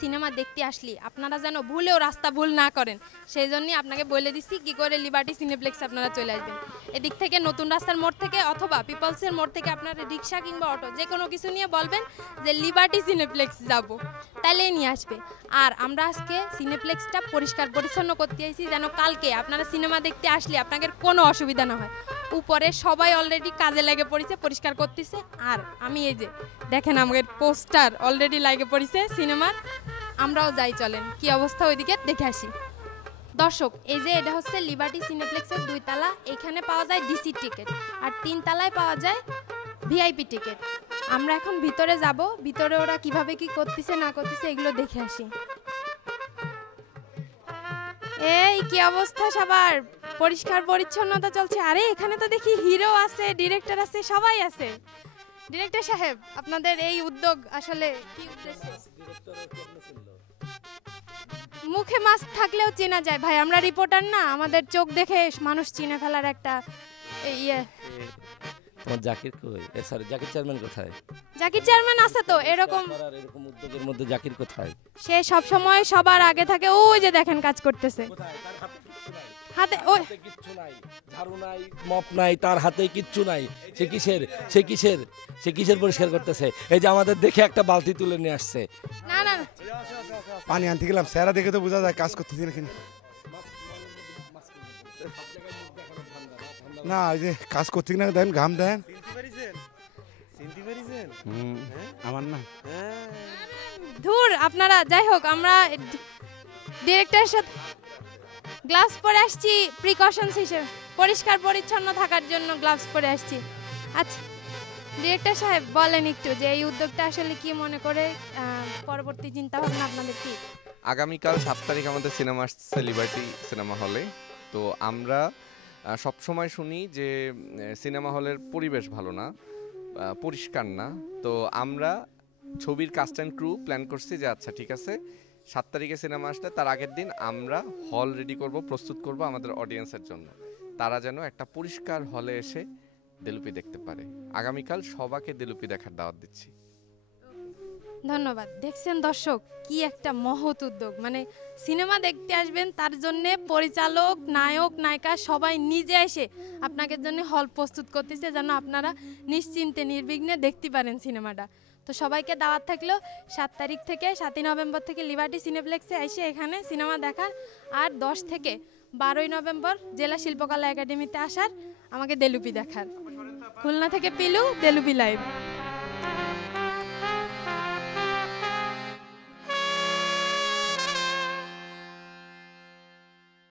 Cinema দেখতে আসলি আপনারা যেন ভুলেও রাস্তা ভুল না করেন, সেই জন্যই আপনাকে বলে দিচ্ছি কী করে লিবার্টি সিনেপ্লেক্স আপনারা চলে আসবেন। এদিক থেকে নতুন রাস্তার মোড় থেকে অথবা পিপলসের মোড় থেকে আপনারা রিক্সা কিংবা অটো যে কোনো কিছু নিয়ে বলবেন যে লিবার্টি সিনেপ্লেক্স যাব, তাইলেই নিয়ে আসবে। আর আমরা আজকে সিনেপ্লেক্সটা পরিষ্কার পরিচ্ছন্ন করতে আইছি যেন কালকে আপনারা সিনেমা দেখতে আসলে আপনাদের কোনো অসুবিধা না হয়। উপরে সবাই অলরেডি কাজে লেগে পড়েছে, পরিষ্কার করতেছে। আর আমি এই যে দেখেন আমাদের পোস্টার অলরেডি লাগে পড়েছে সিনেমার, আমরাও যাই, চলেন কি অবস্থা ওইদিকে দেখে আসি। দর্শক, এই যে এটা হচ্ছে লিবার্টি সিনেপ্লেক্সের 2 তলা, এখানে পাওয়া যায় ডিসি টিকিট, আর 3 তলায় পাওয়া যায় ভিআইপি টিকিট। আমরা এখন ভিতরে যাব, ভিতরে ওরা কিভাবে কি করতেছে না করতেছে এগুলো দেখে আসি। এই কি অবস্থা সবার, পরিষ্কার পরিচ্ছন্নতা চলছে। আরে এখানে তো দেখি হিরো আছে, ডিরেক্টর আছে, সবাই আছে। ডিরেক্টর সাহেব, আপনাদের এই উদ্যোগ আসলে কি উদ্দেশ্যে? মুখে মাস্ক থাকলেও চেনা যায় ভাই, আমরা রিপোর্টার না, আমাদের চোখ দেখে মানুষ চিনে ফেলার একটা ইয়ে। তোমার জাকির কই? সরি, জাকির চেয়ারম্যান কোথায়? জাকির চেয়ারম্যান আছে তো, এরকম উদ্যোগের মধ্যে জাকির কোথায়? সে সব সময় সবার আগে থাকে, ওই যে দেখেন কাজ করতেছে। হাতে ওই কিচ্ছু নাই, ঝাড়ু নাই, মপ নাই, তার হাতে কিচ্ছু নাই। সে কিসের পরিষ্কার করতেছে? এই যে আমাদের দেখে একটা বালতি তুলে নিয়ে আসছে। না না পানি আনতে গেলাম, স্যারা দেখে তো বোঝা যায় কাজ করতেছি নাকি না। ওই যে কাজ করতে না, দেন ঘাম দেন। আমার না ধুর আপনারা, যাই হোক আমরা ডিরেক্টরের সাথে গ্লাভস পরে আসছি প্রিকশনস হিসেবে, পরিষ্কার পরিচ্ছন্ন থাকার জন্য গ্লাভস পরে আসছি। আচ্ছা ডিরেক্টর সাহেব বলেন একটু যে এই উদ্যোগটা আসলে কি মনে করে, পরবর্তী চিন্তা ভাবনা আপনাদের কি? আগামীকাল 7 তারিখ আমাদের সিনেমা আসছে লিবার্টি সিনেমা হলে। তো আমরা সব সময় শুনি যে সিনেমা হলের পরিবেশ ভালো না, পরিষ্কার না। তো আমরা ছবির কাস্ট অ্যান্ড ক্রু প্ল্যান করছি যে আচ্ছা ঠিক আছে 7 তারিখে সিনেমা আসলে তার আগের দিন আমরা হল রেডি করব, প্রস্তুত করব আমাদের অডিয়েন্সের জন্য, তারা যেন একটা পরিষ্কার হলে এসে দেলুপি দেখতে পারে। আগামীকাল সবাইকে দেলুপি দেখার দাওয়াত দিচ্ছি। ধন্যবাদ। দেখছেন দর্শক, কি একটা মহৎ উদ্যোগ, মানে সিনেমা দেখতে আসবেন তার জন্য পরিচালক, নায়ক, নায়িকা সবাই নিজে এসে আপনাদের জন্য হল প্রস্তুত করতেছে যেন আপনারা নিশ্চিন্তে নির্বিঘ্নে দেখতে পারেন সিনেমাটা। তো সবাইকে দাওয়াত থাকলো 7 তারিখ থেকে 7ই নভেম্বর থেকে লিবার্টি সিনেপ্লেক্সে এসে এখানে সিনেমা দেখার, আর 10 থেকে 12ই নভেম্বর জেলা শিল্পকলা একাডেমিতে আসার, আমাকে দেলুপি দেখার। খুলনা থেকে পিলু, দেলুপি লাইভ।